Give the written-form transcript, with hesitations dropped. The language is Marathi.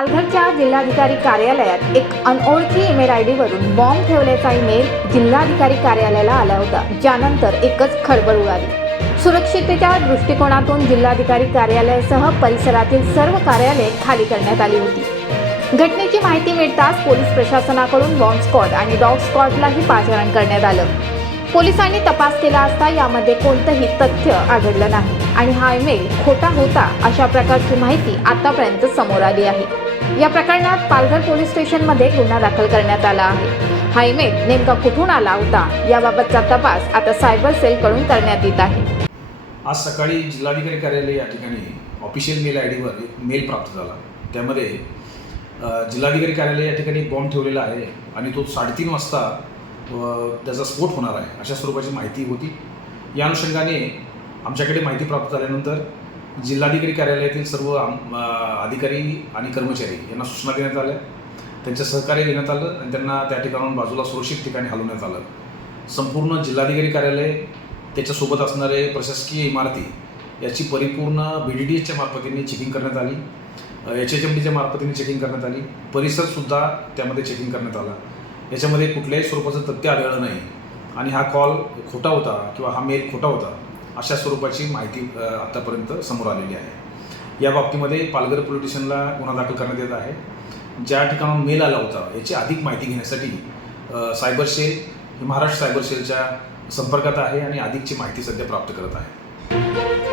पालघरच्या जिल्हाधिकारी कार्यालयात एक अनोळखी ईमेल आयडी वरून बॉम्ब ठेवल्याचा ईमेल जिल्हाधिकारी कार्यालयाला आला होता, ज्यानंतर एकच खळबळ उडाली। सुरक्षिततेच्या दृष्टिकोनातून जिल्हाधिकारी कार्यालयासह परिसरातील सर्व कार्यालये खाली करण्यात आली होती। घटनेची माहिती मिळताच पोलीस प्रशासनाकडून बॉम्ब स्क्वॉड आणि डॉग स्क्वॉडलाही पाचारण करण्यात आलं। पोलिसांनी तपास केला असता यामध्ये कोणतंही तथ्य आढळलं नाही आणि हा ईमेल खोटा होता अशा प्रकारची माहिती आतापर्यंत समोर आली आहे। या प्रकरणात पालघर पोलीस स्टेशनमध्ये गुन्हा दाखल करण्यात आला आहे। हा ईमेल नेमका कुठून आला होता याबाबतचा तपास आता सायबर सेलकडून करण्यात येत आहे। आज सकाळी जिल्हाधिकारी कार्यालय या ठिकाणी ऑफिशियल मेल आयडीवर एक मेल प्राप्त झाला। त्यामध्ये जिल्हाधिकारी कार्यालय या ठिकाणी बॉम्ब ठेवलेला आहे आणि तो 3:30 वाजता त्याचा स्फोट होणार आहे अशा स्वरूपाची माहिती होती। या अनुषंगाने आमच्याकडे माहिती प्राप्त झाल्यानंतर जिल्हाधिकारी कार्यालयातील सर्व अधिकारी आणि कर्मचारी यांना सूचना देण्यात आल्या, त्यांचं सहकार्य देण्यात आलं आणि त्यांना त्या ठिकाणाहून बाजूला सुरक्षित ठिकाणी हलवण्यात आलं। संपूर्ण जिल्हाधिकारी कार्यालय, त्याच्यासोबत असणारे प्रशासकीय इमारती याची परिपूर्ण BDDSच्या मार्फतीने चेकिंग करण्यात आली, HHMDच्या मार्फतीने चेकिंग करण्यात आली, परिसरसुद्धा त्यामध्ये चेकिंग करण्यात आला। याच्यामध्ये कुठल्याही स्वरूपाचं तथ्य आढळलं नाही आणि हा कॉल खोटा होता किंवा हा मेल खोटा होता अशा स्वरूपाची माहिती आत्तापर्यंत समोर आलेली आहे। या बाबतीमध्ये पालघर पोलीस स्टेशनला गुन्हा दाखल करण्यात येत आहे। ज्या ठिकाणाहून मेल आला होता याची अधिक माहिती घेण्यासाठी सायबर सेल महाराष्ट्र सायबर सेलच्या संपर्कात आहे आणि अधिकची माहिती सध्या प्राप्त करत आहे।